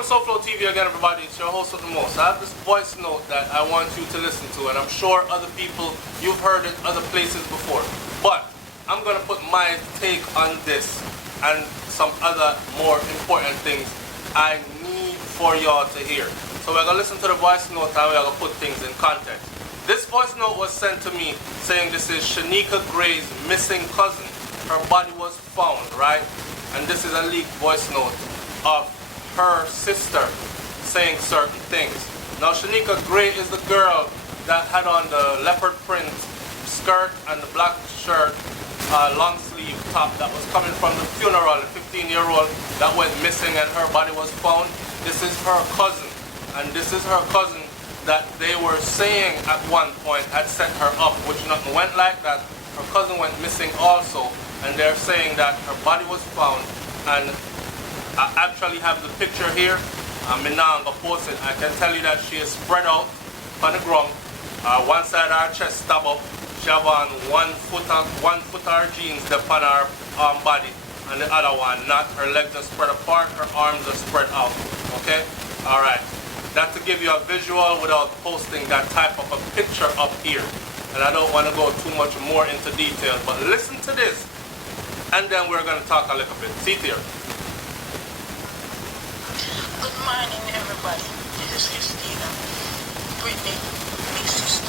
Welcome to SouFLoTV again, everybody. It's your host with the most. I have this voice note that I want you to listen to, and I'm sure other people, you've heard it other places before. But I'm going to put my take on this and some other more important things I need for y'all to hear. So we're going to listen to the voice note and we're going to put things in context. This voice note was sent to me saying this is Shanika Gray's missing cousin. Her body was found, right? And this is a leaked voice note of her sister saying certain things. Now Shanika Gray is the girl that had on the leopard print skirt and the black shirt, long sleeve top that was coming from the funeral, the 15-year-old that went missing and her body was found. This is her cousin, and this is her cousin that they were saying at one point had set her up, which nothing went like that. Her cousin went missing also, and they're saying that her body was found, and I actually have the picture here. I'm now going to post it. I can tell you that she is spread out on the ground. One side of her chest stab up. She have on one foot of her jeans upon her body, and the other one not. Her legs are spread apart, her arms are spread out. Okay? Alright. That's to give you a visual without posting that type of a picture up here. And I don't want to go too much more into detail, but listen to this, and then we're going to talk a little bit. See here. Good morning, everybody. This is Christina, Brittany, big sister.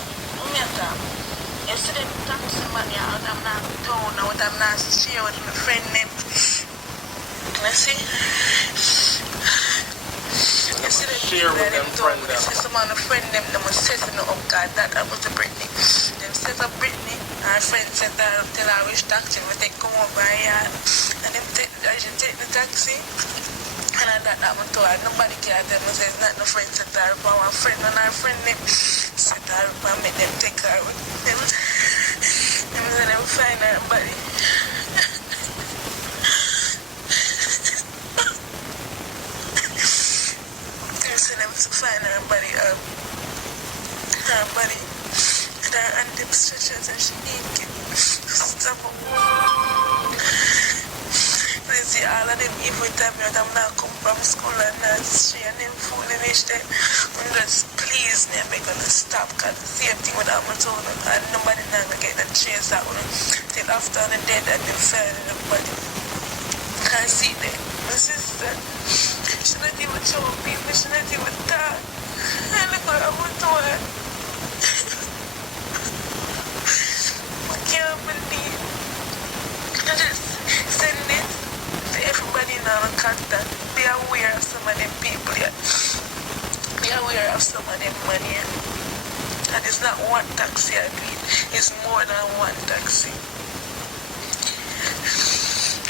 Yesterday, I talked to somebody out of my town, and I'm not share with my friend named. Let's see. Yesterday, share with them friend them. Some of the friend them was setting up God that was the Brittany. Them set up Brittany. Our friend said that till I wish taxi we take come over here, and them take the taxi. And I thought that one too, nobody can tell me, it's not no friend set her up, one friend and our friend them set her up and make them take her with them. Them say them find her body. Them say them find her body, and her and them stretchers and she naked. Stop up. They see all of them every time I'm not come from school and not see and them foolish them. Just please me, I'm gonna stop, because the same thing with my told them, and nobody now gonna get that chase out till after the dead and them fell in the body. Can't see them. My sister, she not even show people, she not even talk. And look what I'm told her. I can't believe. I just send this. Everybody now in contact, be aware of some of them people here. Be aware of some of them money. And it's not one taxi I need, it's more than one taxi.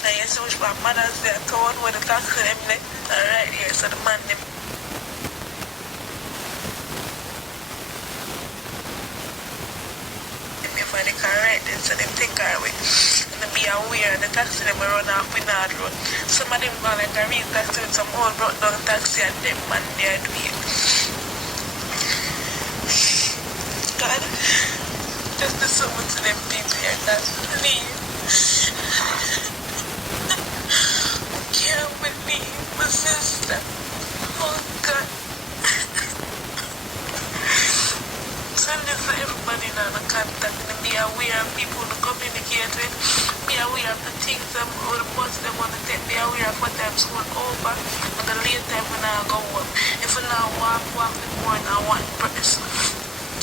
And you see which my mother's there, told where the taxi them there, and right here, so the man them. If I can write it, so them take her away. Be aware the taxi them run off with Nard Road. Some of them go like a real taxi with some old brought down taxi and them man they are doing. God, just do something to them people here, God, please. I can't believe my sister. Oh God. Send this for everybody now to contact and be aware of people to communicate with. Be aware of the things that all the bus they want to take. Be aware of what time school over and the late time when I go home. If I now walk the morning I want person.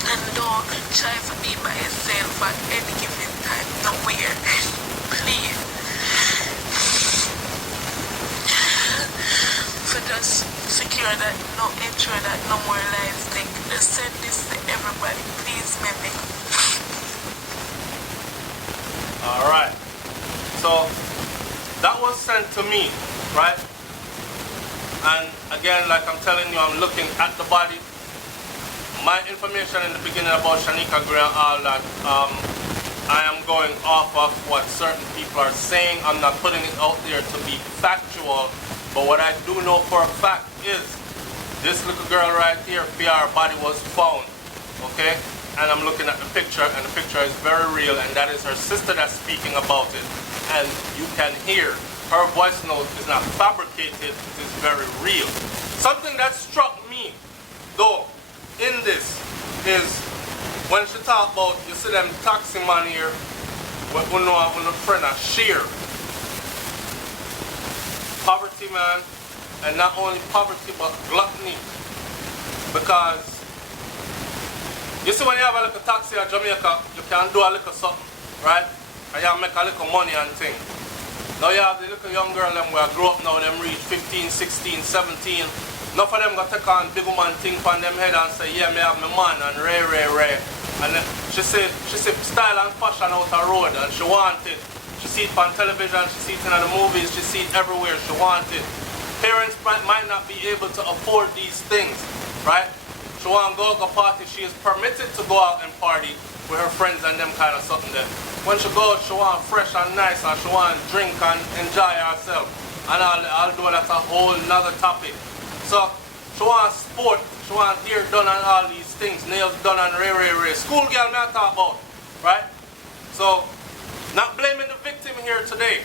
And don't try to be by yourself at any given time. Nowhere. Please. For just secure that, ensure that no more lives take. Just send this to everybody. Please, maybe. Alright. So that was sent to me, right? And again, like I'm telling you, I'm looking at the body. My information in the beginning about Shanika Gray and all that, I am going off of what certain people are saying. I'm not putting it out there to be factual, but what I do know for a fact is this little girl right here, her body was found, okay? And I'm looking at the picture, and the picture is very real, and that is her sister that's speaking about it. And you can hear her voice note is not fabricated, it is very real. Something that struck me, though, in this is when she talk about, you see them taxi man here, what we know a friend of sheer. Poverty, man, and not only poverty, but gluttony. Because, you see when you have a little taxi in Jamaica, you can do a little something, right? And you make a little money and thing. Now you have the little young girl them where grow up now, them reach 15, 16, 17. Enough of them got to take on big woman thing on them head and say, yeah, me have my man and ray. And then she say style and fashion out the road and she want it. She see it on television, she see it in the movies, she see it everywhere, she want it. Parents might not be able to afford these things, right? She want to go party, she is permitted to go out and party with her friends and them kind of something there. When she goes, she want fresh and nice and she want drink and enjoy herself. And I'll do that's a whole nother topic. So she want sport, she want hair done and all these things, nails done and ray. School girl me I talk about, right? So not blaming the victim here today,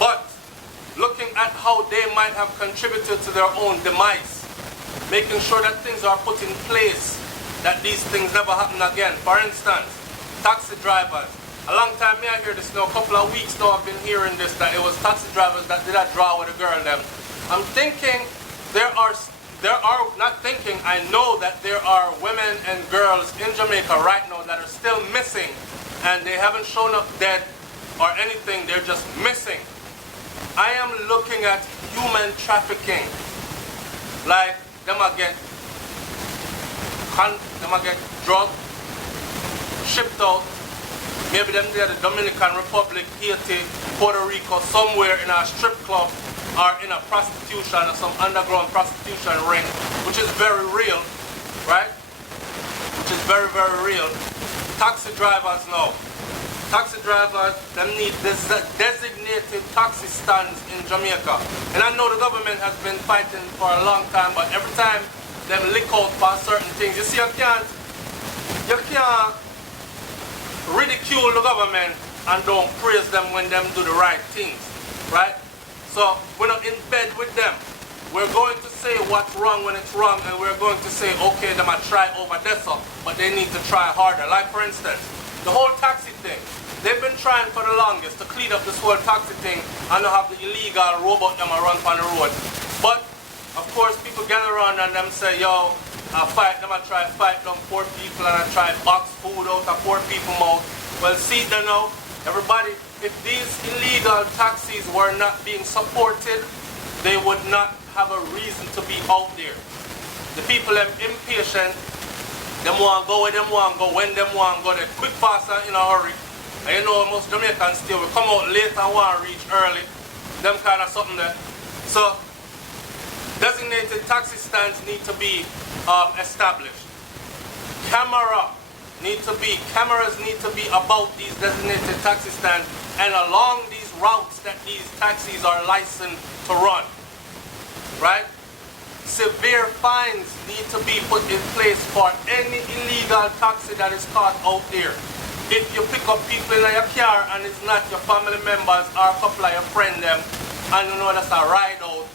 but looking at how they might have contributed to their own demise, making sure that things are put in place, that these things never happen again. For instance, taxi drivers. A long time me I hear this now, a couple of weeks now I've been hearing this, that it was taxi drivers that did a draw with a girl them. I'm thinking I know that there are women and girls in Jamaica right now that are still missing and they haven't shown up dead or anything, they're just missing. I am looking at human trafficking. Like, them I get drugged, shipped out. Maybe them there the Dominican Republic, Haiti, Puerto Rico, somewhere in a strip club or in a prostitution or some underground prostitution ring, which is very real, right? Which is very real. Taxi drivers now. Taxi drivers, them need designated taxi stands in Jamaica. And I know the government has been fighting for a long time, but every time them lick out for certain things, you see you can't ridicule the government and don't praise them when them do the right things, right? So we're not in bed with them. We're going to say what's wrong when it's wrong, and we're going to say, okay, them might try over this up, but they need to try harder. Like for instance, the whole taxi thing. They've been trying for the longest to clean up this whole taxi thing and not have the illegal robot them run on the road. But of course people gather around and them say, yo, I try fight them poor people and I try box food out of poor people mouth. Well, see then now, everybody, if these illegal taxis were not being supported, they would not have a reason to be out there. The people are impatient, them want to go where them want to go, when them want to go, they quick, fast and in a hurry. And you know most Jamaicans still will come out late and want to reach early. Them kind of something there. So, designated taxi stands need to be established. Cameras need to be about these designated taxi stands and along these routes that these taxis are licensed to run. Right? Severe fines need to be put in place for any illegal taxi that is caught out there. If you pick up people in your car and it's not your family members or a couple of your friends them and you know that's a ride out,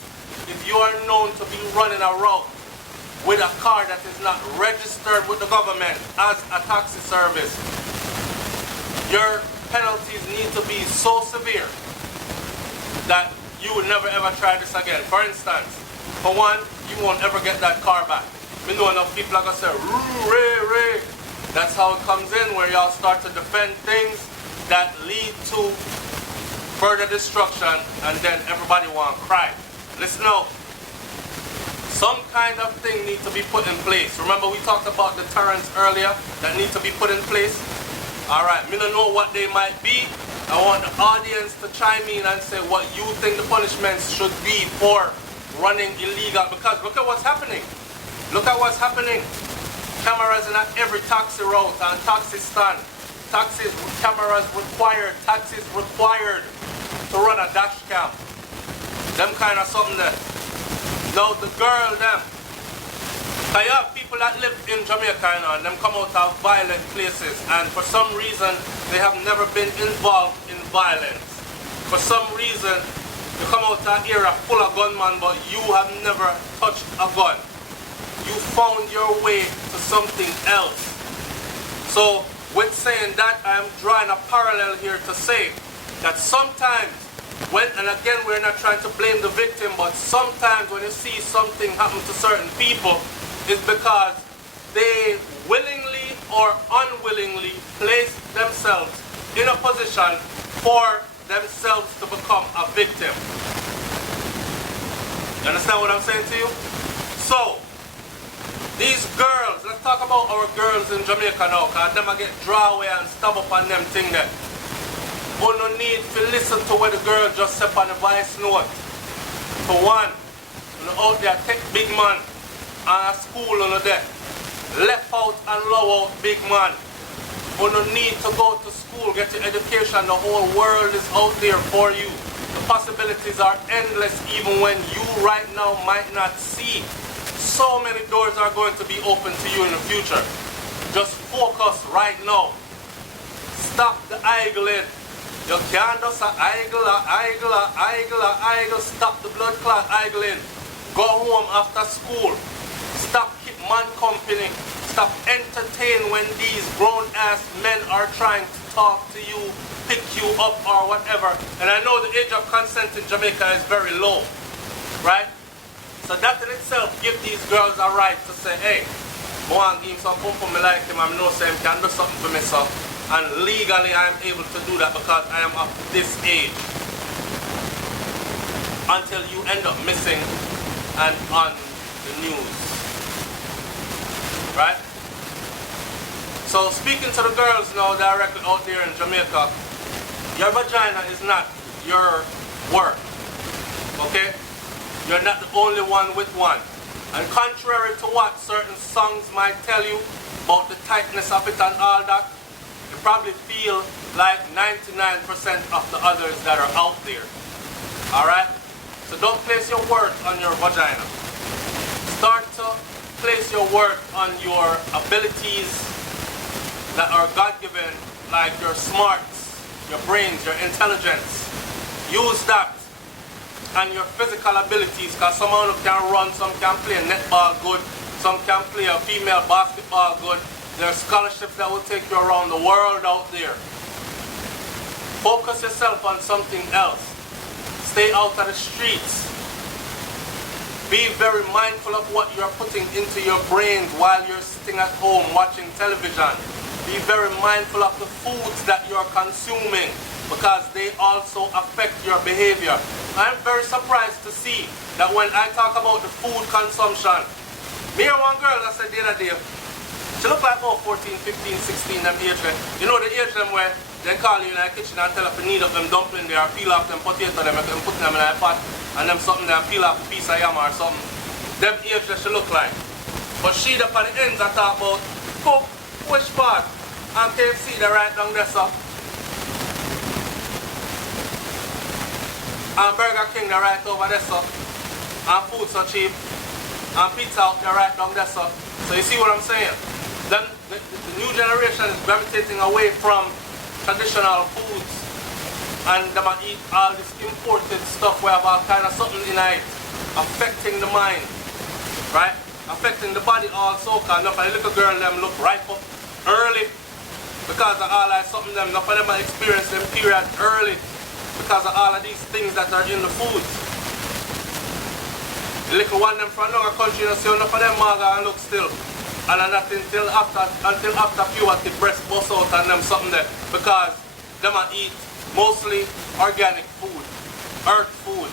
if you are known to be running a route with a car that is not registered with the government as a taxi service, your penalties need to be so severe that you would never ever try this again. For instance, for one, you won't ever get that car back. We know enough people are going to say, ray. That's how it comes in, where y'all start to defend things that lead to further destruction and then everybody want to cry. Listen out. Some kind of thing needs to be put in place. Remember we talked about deterrents earlier that need to be put in place? Alright, me don't know what they might be. I want the audience to chime in and say what you think the punishments should be for running illegal. Because look at what's happening. Look at what's happening. Cameras in every taxi route and taxi stand. Cameras required, taxis required to run a dash cam. Them kind of something there. Now the girl them, I have people that live in Jamaica and them come out of violent places and for some reason they have never been involved in violence. For some reason You come out to an area full of gunmen, but you have never touched a gun. You found your way to something else. So, with saying that, I am drawing a parallel here to say that sometimes, and again, we're not trying to blame the victim, but sometimes when you see something happen to certain people, it's because they willingly or unwillingly place themselves in a position for themselves to become a victim. You understand what I'm saying to you? So, these girls, let's talk about our girls in Jamaica now, because them get draw away and stab up on them thing there. You no need to listen to what the girl just said on the voice note. For one, you know, out there take big man and a school on there. Left out and low out big man. You no need to go to school, get your education. The whole world is out there for you. The possibilities are endless even when you right now might not see. So many doors are going to be open to you in the future. Just focus right now. Stop the idling. You can't just idle. Stop the blood clot idling. Go home after school. Stop keep man company. Stop entertain when these grown-ass men are trying to talk to you, pick you up or whatever. And I know the age of consent in Jamaica is very low, right? So that in itself gives these girls a right to say, hey, I want to give him some pump for me like him, I know say him can do something for me, so. And legally I am able to do that because I am of this age. Until you end up missing and on the news. Right? So speaking to the girls now directly out there in Jamaica, your vagina is not your work. Okay? You're not the only one with one. And contrary to what certain songs might tell you about the tightness of it and all that, you probably feel like 99% of the others that are out there. Alright? So don't place your worth on your vagina. Start to place your worth on your abilities that are God-given, like your smarts, your brains, your intelligence. Use that. And your physical abilities, because someone who can run, some can play netball good, some can play a female basketball good. There are scholarships that will take you around the world out there. Focus yourself on something else. Stay out of the streets. Be very mindful of what you're putting into your brains while you're sitting at home watching television. Be very mindful of the foods that you're consuming because they also affect your behavior. I'm very surprised to see that when I talk about the food consumption, me and one girl that said the other day, she look like about 14, 15, 16, them age. You know the age them where they call you in the kitchen and tell if you need up them dumpling there, peel off them potato them and put them in a pot and them something there, peel off a piece of yam or something. Them age that she look like. But she up on the ends I talk about cook, which part? And KFC they right down there so. And Burger King they right over there so. And food so cheap. And pizza out there right down there so. So you see what I'm saying? Then the new generation is gravitating away from traditional foods and they might eat all this imported stuff where have all kind of something in it affecting the mind, right? Affecting the body also, because enough of the little girl them look ripe up early because of all that something them, enough of them are experiencing period early because of all of these things that are in the food. The little one them from another country, you see enough of them maga and look still. And not until after puberty breast bust out and them something there because them a eat mostly organic food, earth food,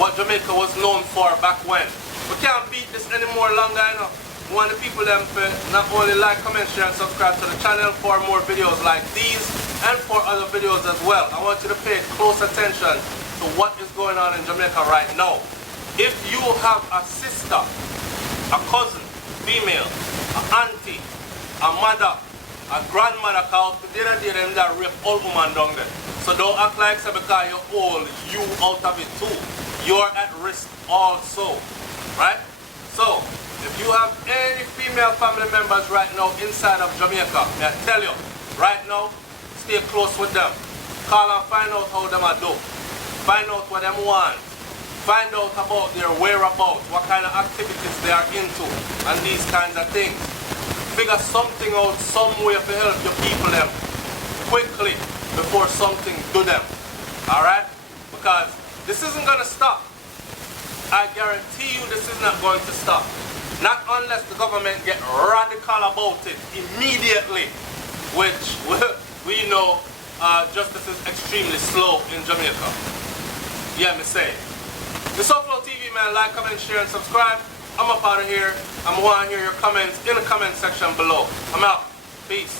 what Jamaica was known for back when. We can't beat this anymore longer, you know. We want the people them to not only like, comment, share and subscribe to the channel for more videos like these and for other videos as well. I want you to pay close attention to what is going on in Jamaica right now. If you have a sister, a cousin, female, a auntie, a mother, a grandmother, cause they them that rape old woman down there. So don't act like so because you're old, you out of it too. You're at risk also. Right? So, if you have any female family members right now inside of Jamaica, I tell you, right now, stay close with them. Call and find out how them are do. Find out what them want. Find out about their whereabouts, what kind of activities they are into, and these kinds of things. Figure something out, some way to help your people them quickly before something do them. Alright? Because this isn't going to stop. I guarantee you this is not going to stop. Not unless the government get radical about it immediately, which we know justice is extremely slow in Jamaica. Yeah, me say. The SouFLoTV, man, like, comment, share, and subscribe. I'm up out of here. I'm want to hear your comments in the comment section below. I'm out. Peace.